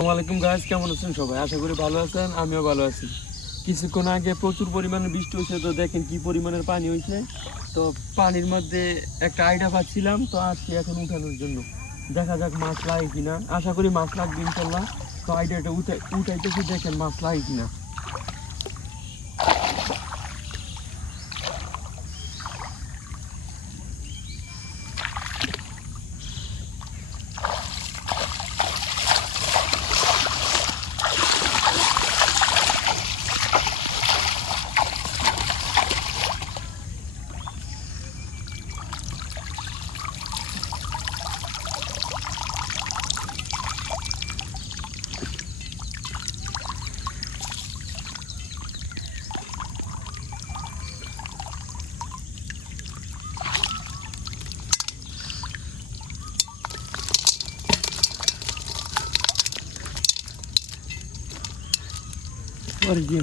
আসসালামু গাইস, কেমন আছেন সবাই? আশা করি ভালো আছেন, আমিও ভালো আছি। কিছুক্ষণ আগে প্রচুর পরিমাণে বৃষ্টি হয়েছে, তো দেখেন কি পরিমাণের পানি হয়েছে। তো পানির মধ্যে একটা আইডিয়া পাচ্ছিলাম, তো আসছি এখন উঠানোর জন্য। দেখা যাক মাছ লাগে কিনা, আশা করি মাছ লাগবে ইনশাল্লাহ। তো আইডিয়াটা উঠাইতেছি, দেখেন মাছ লাগে কিনা। পরে দিয়ে